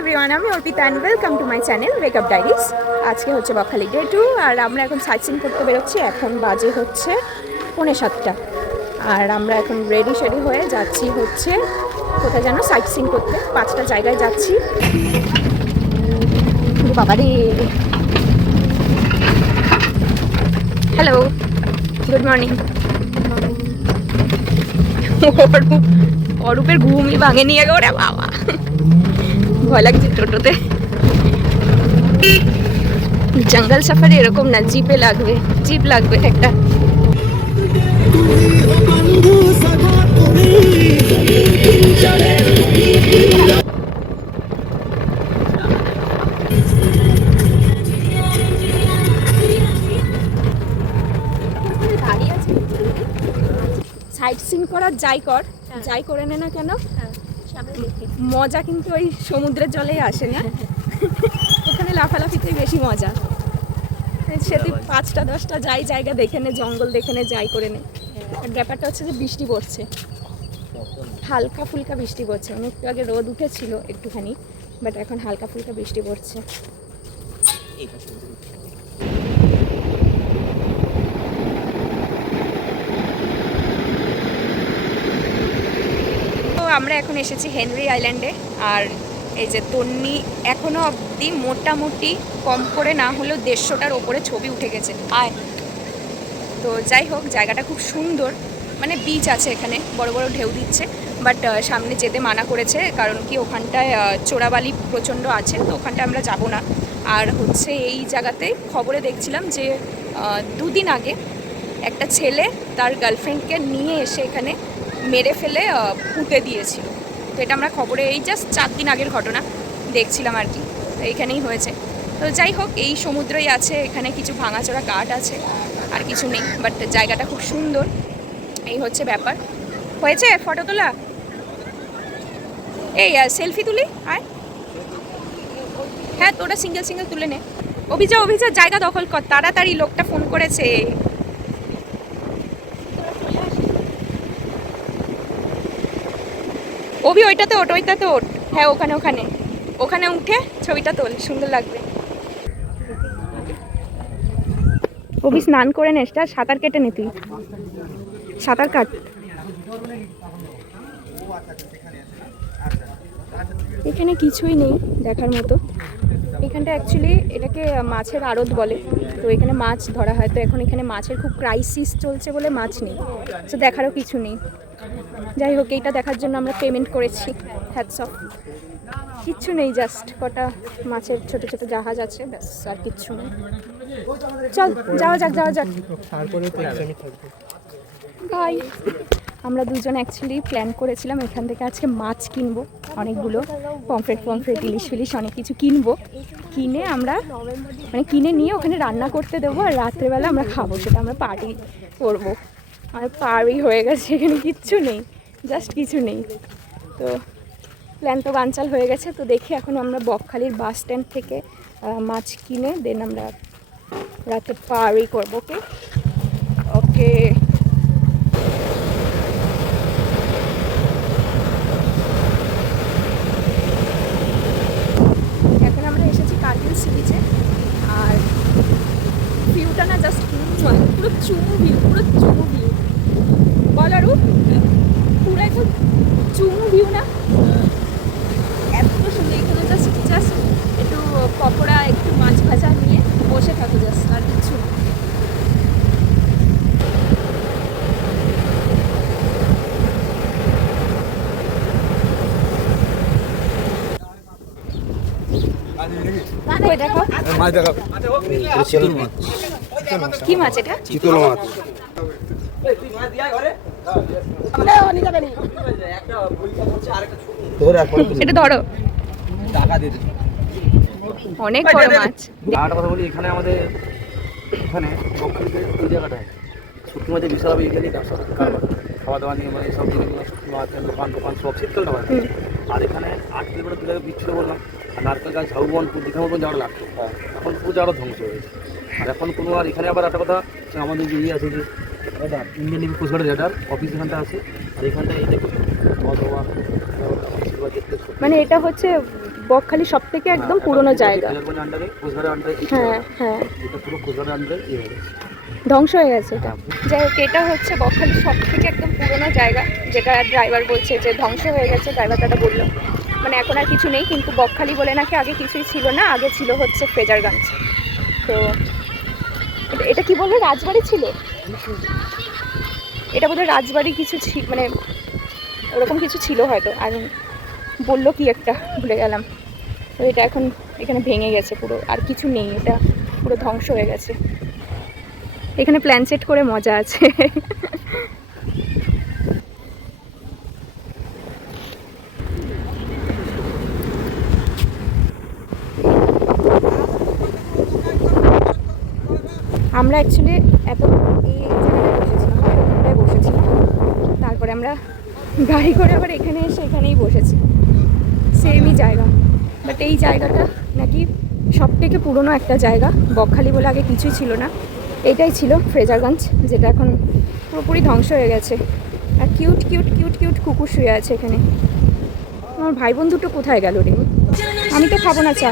Everyone, আমি Arpita and welcome to my channel wake up diaries. আজকে হচ্ছে বকখালি ডে 2 আর আমরা এখন সাইট সিইং করতে বেরোচ্ছি। এখন বাজে হচ্ছে 6:45 আর আমরা এখন রেডি হয়ে যাচ্ছি হচ্ছে কোথায় যেন সাইট সিইং করতে। 5টা জায়গায় যাচ্ছি। বাবা রে, হ্যালো, গুড মর্নিং। অরূপের ঘুমই ভাঙে নিয়ে গেলে বাবা, ভয় লাগছে টোটোতে। জঙ্গল সাফারি এরকম না, জিপে লাগবে, জিপ লাগবে একটা। সাইট সিইং করার যাই করে নে না কেন, মজা কিন্তু ওই সমুদ্রের জলেই আসে না। ওখানে লাফালাফিতে বেশি মজা। সেটি 5টা 10টা যাই জায়গা দেখে নে, জঙ্গল দেখে নে, যাই করে নে। আর ব্যাপারটা হচ্ছে যে বৃষ্টি পড়ছে, হালকা ফুলকা বৃষ্টি পড়ছে। একটু আগে রোদ উঠেছিল একটুখানি, বাট এখন হালকা ফুলকা বৃষ্টি পড়ছে। আমরা এখন এসেছি হেনরি আইল্যান্ডে। আর এই যে তন্নি এখনো অবধি মোটামুটি কম করে না হলেও 150টার ওপরে ছবি উঠে গেছে। তো যাই হোক, জায়গাটা খুব সুন্দর, মানে বিচ আছে এখানে, বড় বড় ঢেউ দিচ্ছে, বাট সামনে যেতে মানা করেছে, কারণ কি ওখানটায় চোরাবালি প্রচণ্ড আছে, তো ওখানটায় আমরা যাব না। আর হচ্ছে এই জায়গাতে খবরে দেখছিলাম যে 2 দিন আগে একটা ছেলে তার গার্লফ্রেন্ডকে নিয়ে এসে এখানে মেরে ফেলে পুঁতে দিয়েছিল। তো এটা আমরা খবরে এই জাস্ট 4 দিন আগের ঘটনা দেখছিলাম আর কি। তো এইখানেই হয়েছে। তো যাই হোক, এই সমুদ্রই আছে, এখানে কিছু ভাঙাচোরা কাঠ আছে, আর কিছু নেই, বাট জায়গাটা খুব সুন্দর। এই হচ্ছে ব্যাপার। হয়েছে ফটো তোলা, এই সেলফি তুলি। আয়, হ্যাঁ তোরা সিঙ্গেল তুলে নে। অভিজা জায়গা দখল কর তাড়াতাড়ি, লোকটা ফোন করেছে। অভি ওইটাতে ওঠ। হ্যাঁ ওখানে উঠে ছবিটা তোল, সুন্দর লাগবে। অভি স্নান করে নে, সাঁতার কেটে নে, তুই সাঁতার কাট। এখানে কিছুই নেই দেখার মতো। এখানটা অ্যাকচুয়ালি এটাকে মাছের আড়ত বলে, তো এখানে মাছ ধরা হয়। তো এখন এখানে মাছের খুব ক্রাইসিস চলছে বলে মাছ নেই, তো দেখারও কিছু নেই। যাই হোক, এইটা দেখার জন্য আমরা পেমেন্ট করেছি, হ্যাটস অফ। কিচ্ছু নেই, জাস্ট কটা মাছের ছোট ছোট জাহাজ আছে, ব্যাস, আর কিচ্ছু নেই। চল যাওয়া যাক। বাই। আমরা দুজন অ্যাকচুয়ালি প্ল্যান করেছিলাম এখান থেকে আজকে মাছ কিনবো অনেকগুলো, পমফ্রেট ইলিশ অনেক কিছু কিনে আমরা মানে কিনে নিয়ে ওখানে রান্না করতে দেবো, আর রাত্রেবেলা আমরা খাবো, সেটা আমরা পার্টি করবো। আর পারই হয়ে গেছে, এখানে কিচ্ছু নেই, জাস্ট কিছু নেই। তো প্ল্যান তো বানচাল হয়ে গেছে। তো দেখি এখন আমরা বকখালির বাস স্ট্যান্ড থেকে মাছ কিনে দেন আমরা রাতে পারই করবো। ওকে। এখন আমরা এসেছি কার্গিল সি বিচে, আর ভিউটা না জাস্ট পুরো চুমু ভিউ। বল আরু, পুরো একদম চুমু ভিউ না, এত সুন্দর। এখানে জাস্ট একটু পকোড়া, একটু মাছ ভাজা নিয়ে বসে থাকো, জাস্ট, আর কিছু। কি মাছ এটা? চিতল মাছ। এটা ধরো, অনেক বড় মাছ। আর কথা বলি, এখানে আমাদের এখানে বকখালিতে ওই জায়গাটায় শুটকি মাছের বিশাল এখানে খাওয়া দাওয়া নিয়ে, মানে সব জিনিসগুলো শুটকি মাছ, দোকান সব শীতকালটা হয়। আর এখানে 8 কিলোমিটার দূরে বিচ্ছিন্ন বললাম, আর নারকেল গাছ, ঝাউবন, দীঘামতন যাওয়া লাগতো, এখন পুজো আরও ধ্বংস হয়ে গেছে। আর এখন কোনো, আর এখানে আবার একটা কথা, আমাদের যে আছে যে রেডার, ইন্ডিয়ান নেভি কোস্টগার্ডের রেডার অফিস এখানটা আছে, আর এখানটা এই দেখো মানে এটা হচ্ছে বকখালি সব থেকে একদম পুরনো জায়গা। হ্যাঁ হ্যাঁ, ধ্বংস হয়ে গেছে এটা। যাই হোক, এটা হচ্ছে বকখালির সব থেকে একদম পুরনো জায়গা, যেটা ড্রাইভার বলছে যে ধ্বংস হয়ে গেছে। ড্রাইভার দাদা বললো মানে এখন আর কিছু নেই, কিন্তু বকখালি বলে নাকি আগে কিছুই ছিল না, আগে ছিল হচ্ছে ফ্রেজারগঞ্জ। তো এটা কি বলবো, রাজবাড়ি ছিল এটা, বোধহয় রাজবাড়ি কিছু মানে ওরকম কিছু ছিল হয়তো, আর বললো কি একটা ভুলে গেলাম। তো এটা এখন এখানে ভেঙে গেছে পুরো, আর কিছু নেই, এটা পুরো ধ্বংস হয়ে গেছে। এখানে প্ল্যান সেট করে মজা আছে। আমরা অ্যাকচুয়ালি এত এই জায়গাটায় বসেছিলাম, তারপরে আমরা গাড়ি করে আবার এখানে এসে এখানেই বসেছি, সেমই জায়গা। বাট এই জায়গাটা নাকি সব থেকে পুরনো একটা জায়গা, বকখালি বলে আগে কিছুই ছিল না, এইটাই ছিল ফ্রেজারগঞ্জ, যেটা এখন পুরোপুরি ধ্বংস হয়ে গেছে। আর কিউট কিউট কিউট কিউট কুকুর শুয়ে আছে এখানে। আমার ভাই বোন দুটো কোথায় গেল রে? আমি তো খাবো না চা,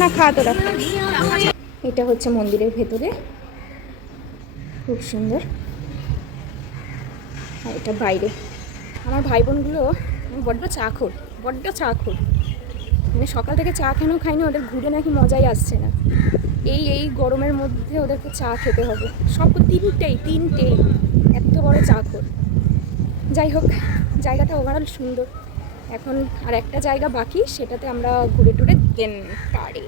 না খা তোরা। এটা হচ্ছে মন্দিরের ভেতরে, খুব সুন্দর। আর এটা বাইরে। আমার ভাই বোনগুলো বড্ড চাখোর, মানে সকাল থেকে চা কেন খাইনি, ওদের ঘুরে নাকি মজাই আসছে না। এই গরমের মধ্যে ওদেরকে চা খেতে হবে, সব তিনটেই এত বড় চাখোর। যাই হোক, জায়গাটা ওভারঅল সুন্দর। এখন আর একটা জায়গা বাকি, সেটাতে আমরা ঘুরে টুরে দেন পারি।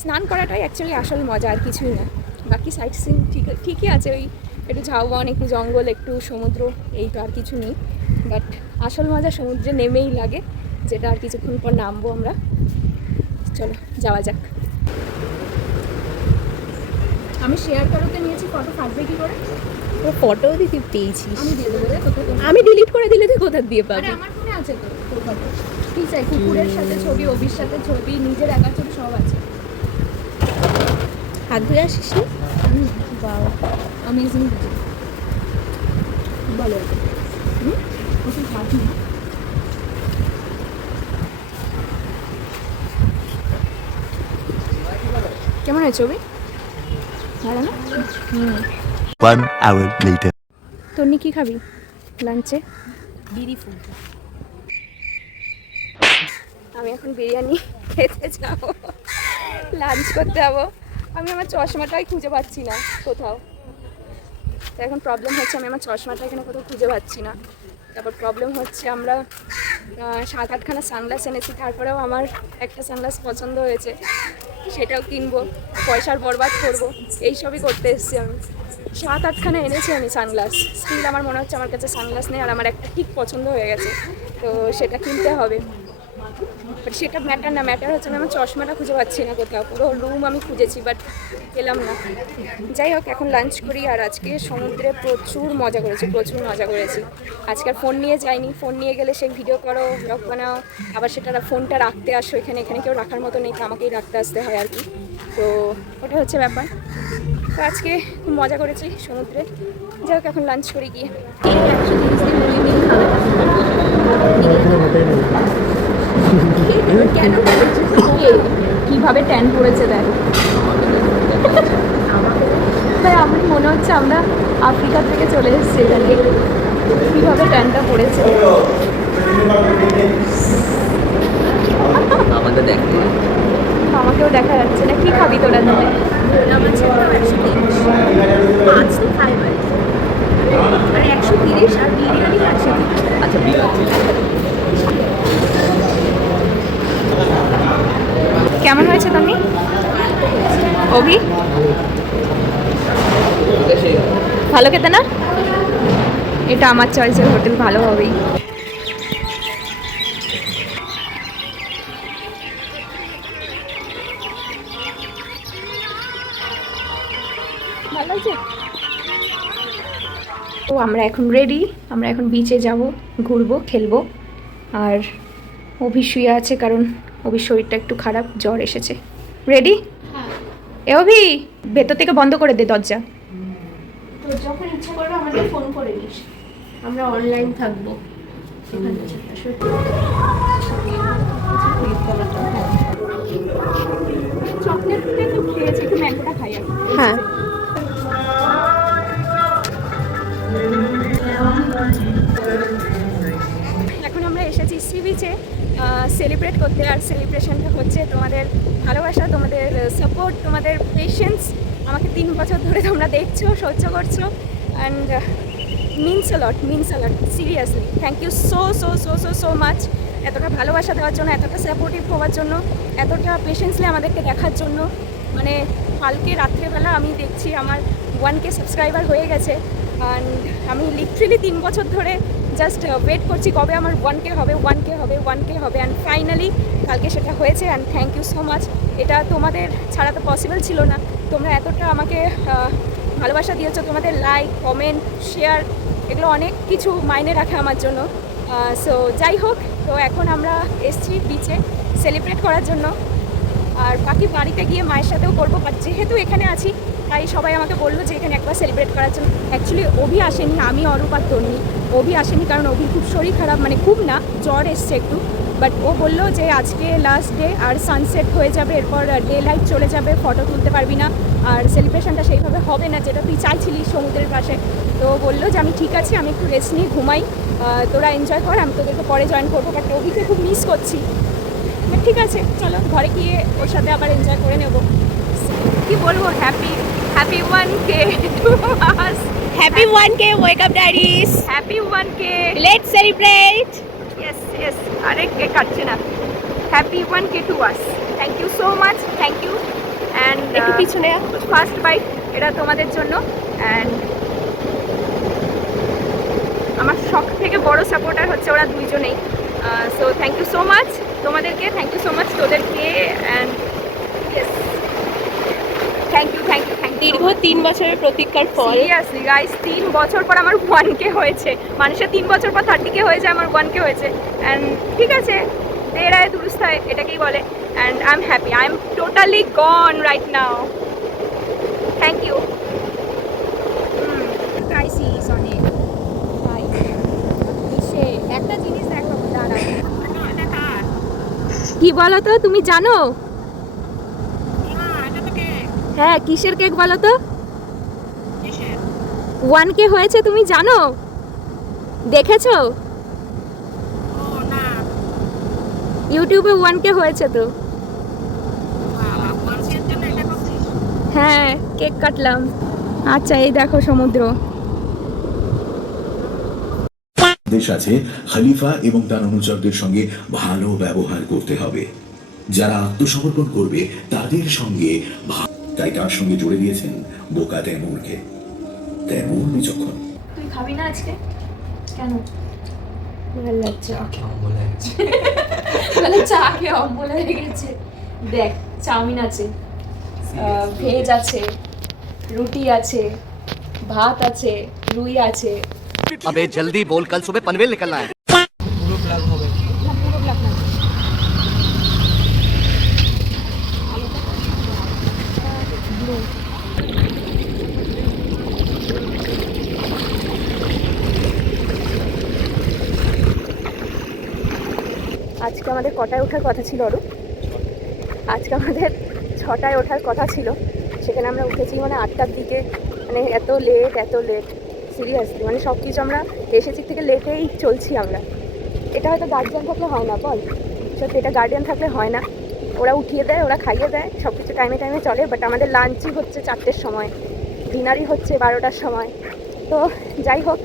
স্নান করাটাই অ্যাকচুয়ালি আসল মজা, আর কিছুই না। বাকি সাইট সিন ঠিকই আছে, ওই একটু ঝাউবন, একটু জঙ্গল, একটু সমুদ্র, এই তো, আর কিছু নেই। বাট আসল মজা সমুদ্রে নেমেই লাগে, যেটা আর কিছুক্ষণ পর নামবো আমরা। চলো যাওয়া যাক। আমি শেয়ার করতে নিয়েছি, ফটো ফাটবে কি করে? ফটো দিতে পেয়েছিস? আমি দিয়ে দেবো রে তোকে। আমি ডিলিট করে দিলে তুই কোথা দিয়ে পাবি? আমার ফোনে আছে তো তোর ফটো। কি চাই? কুকুরের সাথে ছবি, অভির সাথে ছবি, নিজের একা ছবি, সব আছে। হাত ধুয়ে আসিস নি? বাও, অ্যামেজিং। ভালো ওষুধ খাস না? কেমন আছে ছবি? ভালো না? 1 hour later. তন্নি কি খাবি লাঞ্চে? বিড়ি ফুল। আমি এখন বিরিয়ানি খেতে যাবো, লাঞ্চ করতে যাবো। আমি আমার চশমাটাই খুঁজে পাচ্ছি না কোথাও। তো এখন প্রবলেম হচ্ছে, আমি আমার চশমাটা এখানে কোথাও খুঁজে পাচ্ছি না। তারপর প্রবলেম হচ্ছে, আমরা 7-8খানা সানগ্লাস এনেছি, তারপরেও আমার একটা সানগ্লাস পছন্দ হয়েছে, সেটাও কিনবো, পয়সার বরবাদ করবো, এইসবই করতে এসেছি আমি। 7-8খানা এনেছি আমি সানগ্লাস, স্টিল আমার মনে হচ্ছে আমার কাছে সানগ্লাস নেই, আর আমার একটা ঠিক পছন্দ হয়ে গেছে, তো সেটা কিনতে হবে। বাট সেটা ম্যাটার না, ম্যাটার হচ্ছে আমি আমার চশমাটা খুঁজে পাচ্ছি না কোথাও। পুরো রুম আমি খুঁজেছি, বাট পেলাম না। যাই হোক, এখন লাঞ্চ করি। আর আজকে সমুদ্রে প্রচুর মজা করেছি। আজকে আর ফোন নিয়ে যাইনি, ফোন নিয়ে গেলে সেই ভিডিও করো, ব্লগ বানাও, আবার সেটা ফোনটা রাখতে আসো এখানে কেউ রাখার মতো নেই, তো আমাকেই রাখতে আসতে হয় আর কি। তো ওটা হচ্ছে ব্যাপার। তো আজকে খুব মজা করেছি সমুদ্রে। যাই হোক, এখন লাঞ্চ করি গিয়ে। 130 দিন মিলিয়ে খাবে কেন? কিভাবে ট্যান পড়েছে দেখ। তাই আমার মনে হচ্ছে আমরা আফ্রিকা থেকে চলে এসেছি এখানে, কীভাবে ট্যানটা পড়েছে। আমাকেও দেখা যাচ্ছে না। কি খাবি তোরা তাহলে? আমার ছিল 130, 5 তো খাই বাড়ি, আর 130 আর বিরিয়ানি 130। আচ্ছা, কেমন হয়েছে তুমি অভি? ভালো খেতে না? এটা আমার চয়েসের হোটেল, ভালো হবেই। ভালো আছে। তো আমরা এখন রেডি, আমরা এখন বিচে যাব, ঘুরবো, খেলবো। আর অভি শুয়ে আছে, কারণ অভির শরীরটা একটু খারাপ, জ্বর এসেছে। রেডি? এ অভি, ভেতর থেকে বন্ধ করে দে দরজা। তো যখন ইচ্ছা করবে আমাকে ফোন করে নিস, আমরা অনলাইন থাকবো সেখানে। সেলিব্রেট করতে। আর সেলিব্রেশনটা হচ্ছে তোমাদের ভালোবাসা, তোমাদের সাপোর্ট, তোমাদের পেশেন্স। আমাকে 3 বছর ধরে তোমরা দেখছো, সহ্য করছো, and means a lot, seriously thank you so much. এতটা ভালোবাসা দেওয়ার জন্য, এতটা সাপোর্টিভ হওয়ার জন্য, এতটা পেশেন্সলি আমাদেরকে দেখার জন্য। মানে কালকে রাত্রেবেলা আমি দেখছি আমার 1K সাবস্ক্রাইবার হয়ে গেছে, অ্যান্ড আমি লিটারেলি 3 বছর ধরে জাস্ট ওয়েট করছি কবে আমার 1K হবে, অ্যান্ড ফাইনালি কালকে সেটা হয়েছে। And thank you so much. এটা তোমাদের ছাড়া তো পসিবল ছিল না। তোমরা এতটা আমাকে ভালোবাসা দিয়েছো, তোমাদের লাইক, কমেন্ট, শেয়ার, এগুলো অনেক কিছু মাইনে রাখে আমার জন্য। সো যাই হোক, তো এখন আমরা এসছি বিচে সেলিব্রেট করার জন্য। আর বাকি বাড়িতে গিয়ে মায়ের সাথেও করবো, বাট যেহেতু এখানে আছি তাই সবাই আমাকে বললো যে এখানে একবার সেলিব্রেট করার জন্য। অ্যাকচুয়ালি অভি আসেনি, আমি, অরূপ আর তন্নি। অভি আসেনি কারণ অভির খুব শরীর খারাপ, মানে খুব না, জ্বর এসছে একটু। বাট ও বললো যে আজকে লাস্ট ডে, আর সানসেট হয়ে যাবে, এরপর ডে লাইট চলে যাবে, ফটো তুলতে পারবি না, আর সেলিব্রেশনটা সেইভাবে হবে না যেটা তুই চাইছিলিস সমুদ্রের পাশে। তো বললো যে আমি ঠিক আছে, আমি একটু রেস্ট নিয়ে ঘুমাই, তোরা এনজয় কর, আমি তোদেরকে পরে জয়েন করবো। বাট অভিকে খুব মিস করছি। ঠিক আছে, চলো ঘরে গিয়ে ওর সাথে আবার এনজয় করে নেবো। কি বলবো, happy 1K to us. Happy 1K, wake up daddies. Happy 1K. Let's celebrate. Yes. আরে কে কাটছে না। Happy 1K to us. Thank you so much. Thank you. And একটু পিছনে ফার্স্ট বাইট এটা তোমাদের জন্য। অ্যান্ড আমার সব থেকে বড় সাপোর্টার হচ্ছে ওরা দুইজনেই। So thank you so much তোমাদেরকে, থ্যাংক ইউ সো মাচ তোদেরকে। And yes, thank you. দীর্ঘ 3 বছরের প্রতীক্ষার ফল। সিরিয়াসলি গাইস, 3 বছর পর আমার 1K হয়েছে। মানুষের 3 বছর পর 30K হয়ে যায়, আমার 1K হয়েছে। অ্যান্ড ঠিক আছে, দের আয় দুরুস্ত হয়, এটাকেই বলে। And I am happy, I am totally gone right now. Thank you. Crisis অনেক ভাই। এসে একটা জিনিস দেখো, দাঁড়া, কি বলো তো, তুমি জানো? হ্যাঁ, কিসের কেক বলো তো? 1K হয়েছে, তুমি জানো? দেখেছো? ইউটিউবে 1K হয়েছে তো। হ্যাঁ, কেক কাটলাম। আচ্ছা, এই দেখো সমুদ্র। দেশ আছে খলিফা এবং তার অনুচরদের সঙ্গে ভালো ব্যবহার করতে হবে। যারা আত্মসমর্পণ করবে তাদের সঙ্গে তাই তার সঙ্গে জুড়ে দিয়েছেন বোকা তৈমুরকে। তৈমুর বিচক্ষণ। তুই খাবি না আজকে? কেন? ভালো লাগছে, মানে চা খেয়ে অম্বল হয়ে গেছে। দেখ, চাউমিন আছে, ভেজ আছে, রুটি আছে, ভাত আছে, রুই আছে। अबे जल्दी बोल, कल सुबह पनवेल निकलना है। পুরো ব্ল্যাক না। আজকে আমাদের কটায় ওঠার কথা ছিল অরূপ? আজকে আমাদের 6টায় ওঠার কথা ছিল, সেখানে আমরা উঠেছি মানে 8টার দিকে। মানে এত লেট সিরিয়াসলি, মানে সব কিছু আমরা এসেছি থেকে লেটেই চলছি আমরা। এটা হয়তো গার্জিয়ান থাকলে হয় না, বল সত্যি, এটা গার্জিয়ান থাকলে হয় না। ওরা উঠিয়ে দেয়, ওরা খাইয়ে দেয়, সব কিছু টাইমে চলে। বাট আমাদের লাঞ্চই হচ্ছে 4টের সময়, ডিনারই হচ্ছে 12টার সময়। তো যাই হোক,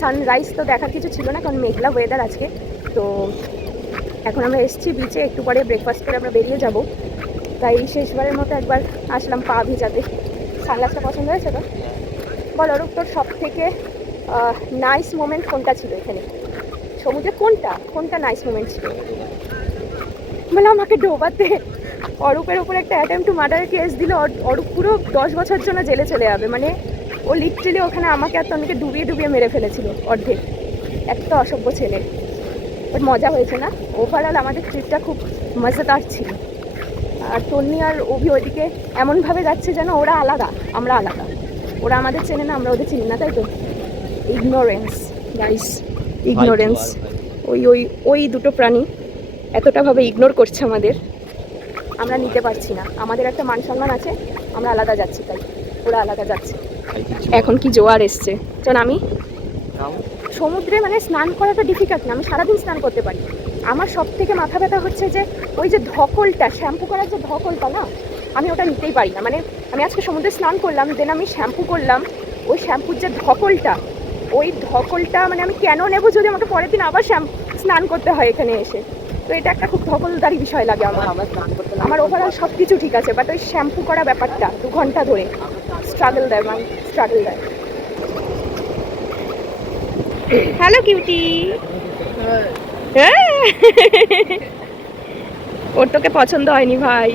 সানরাইজ তো দেখার কিছু ছিল না কারণ মেঘলা ওয়েদার আজকে। তো এখন আমরা এসেছি বিচে, একটু পরে ব্রেকফাস্ট করে আমরা বেরিয়ে যাব। তাই শেষবারের মতো একবার আসলাম পা ভিজাতে। সানগ্লাসটা পছন্দ হয়েছে তো? বল অরূপ, তোর সব থেকে নাইস মোমেন্ট কোনটা ছিল এখানে সমুদ্রে? কোনটা নাইস মোমেন্ট ছিল? বলে আমাকে ডোবাতে। অরূপের ওপর একটা অ্যাটেম্প টু মার্ডারের কেস দিল। অরূপ পুরো 10 বছর জন্য জেলে চলে যাবে। মানে ও লিটারেলি ওখানে আমাকে আর তন্নিকে ডুবিয়ে মেরে ফেলেছিল অর্ধেক। একটা অসভ্য ছেলে। বাট মজা হয়েছে না? ওভারঅল আমাদের ট্রিপটা খুব মজাদার ছিল। আর তন্নি আর অভি ওইদিকে এমনভাবে যাচ্ছে যেন ওরা আলাদা, আমরা আলাদা। ওরা আমাদের চেনে না, আমরা ওদের চিনি না, তাই তো? Ignorance guys, ignorance. ওই দুটো প্রাণী এতটাভাবে ইগনোর করছে আমাদের, আমরা নিতে পারছি না। আমাদের একটা মান সম্মান আছে, আমরা আলাদা যাচ্ছি, তাই ওরা আলাদা যাচ্ছে। এখন কি জোয়ার এসছে, চল আমি সমুদ্রে মানে স্নান করাটা ডিফিকাল্ট না, আমি সারাদিন স্নান করতে পারি। আমার সব থেকে মাথা ব্যথা হচ্ছে যে ওই যে ধকলটা, শ্যাম্পু করার যে ধকলটা না, আমি ওটা নিতেই পারি না। মানে আমি আজকে সমুদ্রে স্নান করলাম, দেন আমি শ্যাম্পু করলাম, ওই শ্যাম্পুর যে ধকলটা, ওই ধকলটা মানে আমি কেন নেবো যদি আমাকে পরের দিন আবার স্নান করতে হয় এখানে এসে। তো এটা একটা খুব ধকলদারি বিষয় লাগে আমার ওভারঅল সব কিছু ঠিক আছে, বাট ওই শ্যাম্পু করা ব্যাপারটা 2 ঘন্টা ধরে স্ট্রাগল দেয়, হ্যালো কিউটি। ওর তোকে পছন্দ হয়নি ভাই,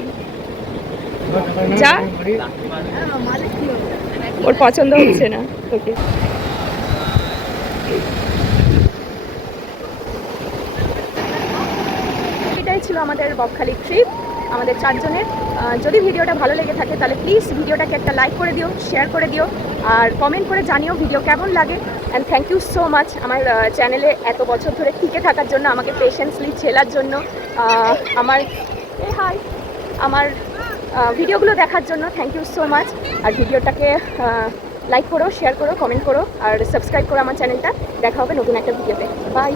যা, ওর পছন্দ হচ্ছে না তোকে। এটাই ছিল আমাদের বকখালি ট্রিপ, আমাদের 4 জনের। যদি ভিডিওটা ভালো লেগে থাকে তাহলে প্লিজ ভিডিওটাকে একটা লাইক করে দিও, শেয়ার করে দিও, আর কমেন্ট করে জানিও ভিডিও কেমন লাগে। And thank you so much আমার চ্যানেলে এত বছর ধরে টিকে থাকার জন্য, আমাকে পেশেন্সলি ছেলার জন্য, আমার ভিডিওগুলো দেখার জন্য থ্যাংক ইউ সো মাচ। আর ভিডিওটাকে লাইক করো, শেয়ার করো, কমেন্ট করো, আর সাবস্ক্রাইব করো আমার চ্যানেলটা। দেখা হবে নতুন একটা ভিডিওতে। বাই।